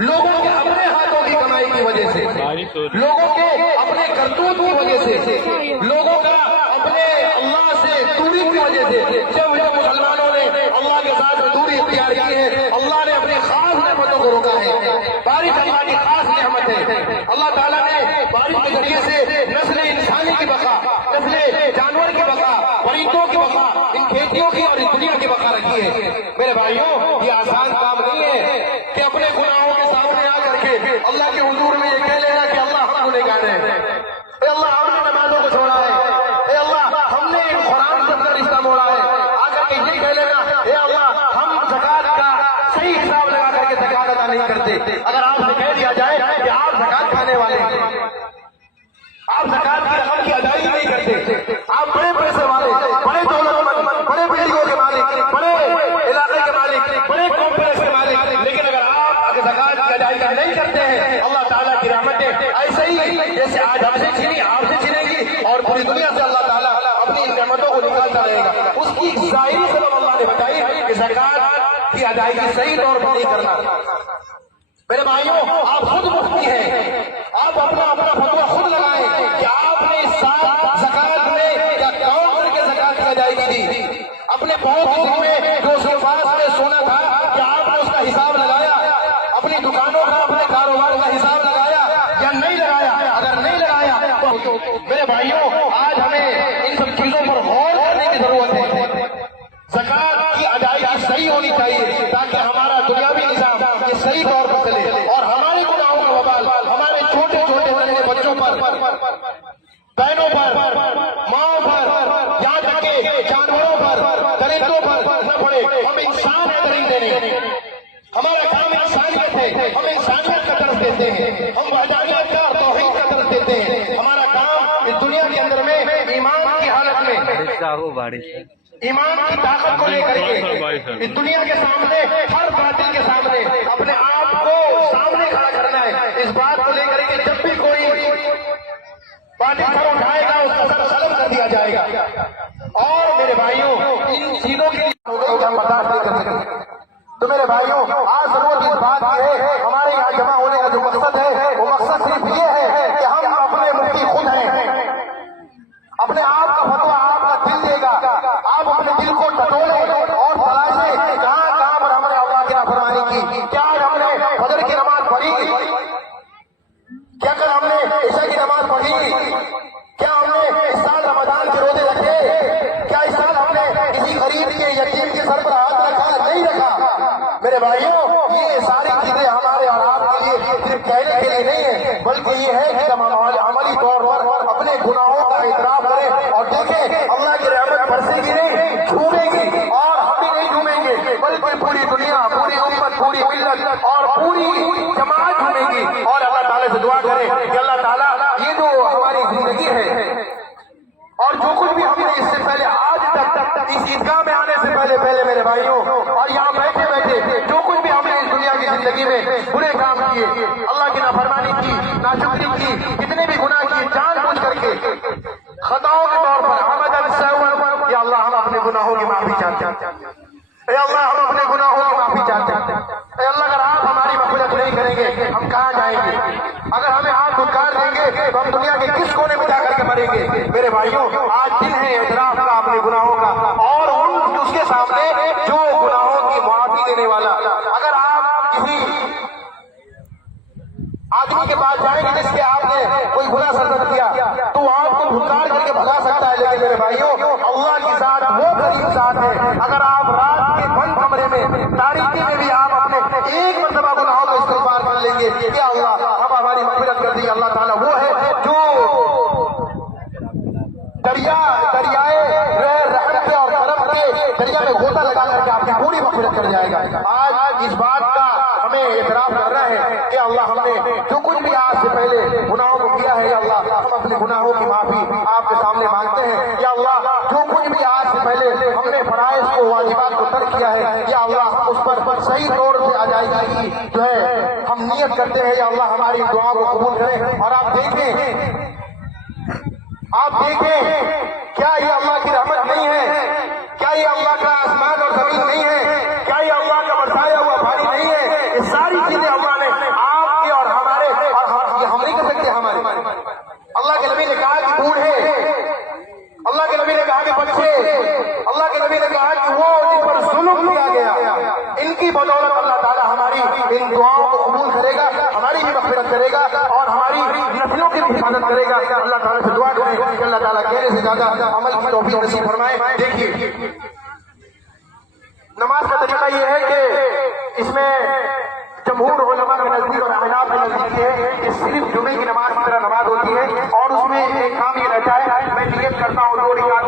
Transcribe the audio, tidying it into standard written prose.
लोगों के अपने हाथों की कमाई की वजह से, लोगों के अपने करतूत की वजह से, लोगों का अपने अल्लाह से दूरी की वजह से, जब मुसलमानों ने अल्लाह के साथ दूरी इख्तियार की है, अल्लाह ने अपनी खास नेमतों को रोका है। बारिश अल्लाह की खास नेमत है। अल्लाह ताला ने बारिश के जरिए से नस्ल इंसानी की बका, नस्ल जानवर की बका, परिंदों की बका, इन खेतियों की और इस दुनिया की बका रखी है। मेरे भाइयों, ये आसान काम नहीं है कि अपने गुनाहों के सामने आ करके अल्लाह के हुजूर में ये कह लेना कि अल्लाह हम गुनहगार हैं, अल्लाह हमने नमाजों को छोड़ा है, अल्लाह हमने कुरान से अपना रिश्ता मोड़ा है। आकर के ये कह लेना, अल्लाह हम ज़कात का सही हिसाब लगा करके ज़कात अदा नहीं करते। अगर आपसे कह दिया जाए कि आप ज़कात खाने वाले हैं, आप ज़कात की रकम की अदायगी नहीं करते, आप बड़े पैसे वाले, बड़े दौलतमंद, बड़े बिल्डिंगों के मालिक, बड़े इलाके के मालिक, बड़े कॉम्प्लेक्स के मालिक, लेकिन अगर आप ज़कात की अदायगी नहीं करते हैं, अल्लाह ताला की रहमतें ऐसे ही जैसे आज हमसे छीनी आपसे छीनेगी और पूरी दुनिया से अल्लाह ताला अपनी नेमतों को निकालता रहेगा। उसकी ज़ाहिरी सबब अल्लाह ने बताई कि ज़कात की अदायगी सही तौर पर नहीं करना। मेरे भाइयों, आप खुद मुफ्ती हैं, आप अपना अपना फतवा खुद लगाएं कि आपने इस साल ज़कात में या कौन करके ज़कात की अदायगी दी। अपने बहुत में जो उसके पास में सोना था, कि आपने उसका हिसाब लगाया, अपनी दुकानों का, अपने कारोबार का हिसाब लगाया या नहीं लगाया? अगर नहीं लगाया तो मेरे भाइयों, आज हमें इन सब चीजों पर गौर करने की जरूरत है। ज़कात की अदायगी सही होनी चाहिए ताकि हमारा दुनियावी निज़ाम ये सही तौर पर चले और हमारे गुनाहों का वबाल हमारे छोटे छोटे नन्हे बच्चों पर, बहनों पर, माओ पर, यहाँ तक के जानवरों पर, दरिंदों पर न पड़े। हम इंसान हैं, दरिंदे नहीं। हमारा काम इंसानियत है, हम इंसानियत का दर्ज देते हैं, हम वहदानियत का और तौहीद का दर्ज देते हैं। हमारा काम इस दुनिया के अंदर में ईमान की हालत में, ईमान की ताकत को लेकर के इस दुनिया के सामने, हर बातिल के सामने अपने आप को सामने खड़ा करना है। इस बात को लेकर के जब भी कोई बातिल सर उठाएगा उसका सर सलम कर दिया जाएगा। और मेरे भाइयों, इन चीजों के लिए हम बर्दाश्त नहीं कर सकते। तो मेरे भाइयों, आज जरूरत इस बात की है, हमारे यहाँ जमा होने का जो मकसद है वो मकसद सिर्फ ये है कि हम अपने मुफ्ती खुद हैं। अपने आप का फतवा आपका दिल देगा, आप अपने दिल को टटोलें और तलाशें कहाँ कहाँ पर हमने अल्लाह की नाफरमानी की। क्या हमने फजर की नमाज पढ़ी? क्या कल हमने इशा की नमाज पढ़ी? क्या हमने इस साल रमजान के रोजे रखे? क्या इस साल हमने किसी गरीब के यतीम के सर पर हाथ रखा? नहीं रखा। मेरे भाइयों, ये सारी चीजें हमारे और आपके लिए सिर्फ कहने के लिए नहीं है, बल्कि ये है कि हम अमली तौर पर अपने गुनाहों का इतराफ करें और देखें अल्लाह की रहमत बरसेगी नहीं, झूमेगी। और हम भी नहीं झूमेंगे बल्कि पूरी दुनिया, पूरी उम्मत, पूरी मिल्लत और पूरी जमात झूमेगी। और अल्लाह ताला से दुआ करें कि अल्लाह ताला ये जो हमारी जिंदगी है और जो कुछ भी हमने इससे पहले आज तक इस ईदगाह में आने से पहले मेरे भाइयों, और यहाँ बैठे बैठे जो कुछ भी हमने इस दुनिया की जिंदगी में बुरे काम किए, अल्लाह की नाफरमानी की, नाशुक्री की, कितने भी गुनाह किए जानबूझ करके खताओं के तौर पर, या अल्लाह हम अपने गुनाहों की माफी चाहते हैं। अल्लाह हम अपने गुनाहों की माफी चाहते हैं। अल्लाह अगर आप हमारी मग़फ़िरत नहीं करेंगे हम कहाँ जाएंगे? अगर हमें आप धुकार देंगे तो हम दुनिया के किस कोने में जाकर के मरेंगे? मेरे भाइयों, आज दिन है एतराफ़ का अपने गुनाहों का और उसके सामने जो गुनाहों की माफी देने वाला। अगर आप किसी आदमी के पास जाएंगे जिसके आपने कोई गुनाह सरजद किया तो आपको धुकार करके भगा सकता है, लेकिन मेरे भाइयों अल्लाह की ज़ात वो करीब ज़ात है। अगर आप रात के बंद कमरे में तारीकी में भी आप अपने एक मरतबा गुनाहों का इस्तिग़फ़ार कर लेंगे, या अल्लाह अब हमारी मग़फ़िरत कर दी। अल्लाह ताला वो है जो दरियाए रहमत और करम के दरिया में गोता लगा करके आपकी पूरी मग़फ़िरत कर जाएगा। आज इस बात का हमें एतराफ़ करना है कि अल्लाह हमने जो कुछ भी आज से पहले गुनाहों को किया है, या अल्लाह हम अपने गुनाहों की माफी आपके सामने मांगते हैं। या अल्लाह जो कुछ भी आज से पहले हमने फराइज़ को, वाजिबात को तर्क किया है, या अल्लाह हम उस पर सही तौर से अदायगी जो है हम नियत करते हैं। या अल्लाह हमारी दुआ को कबूल करें। और आप देखें क्या ये अल्लाह की रहमत नहीं है? क्या ये अल्लाह का आसमान और जमीन नहीं है? क्या ये अल्लाह का बरसाया हुआ पानी नहीं है? ये सारी चीजें حفاظت کرے گا. اللہ تعالیٰ سے دعا کریں کہ اللہ تعالیٰ کہنے سے زیادہ عمل کی توفیق نصیب فرمائے. دیکھیے نماز کا طریقہ یہ ہے کہ اس میں جمہور علماء کے نزدیک اور احناف کے نزدیک یہ ہے کہ صرف جمعے کی نماز کی طرح نماز ہوتی ہے, اور اس میں ایک کام یہ رہتا ہے میں نیت کرتا ہوں 2 رکعت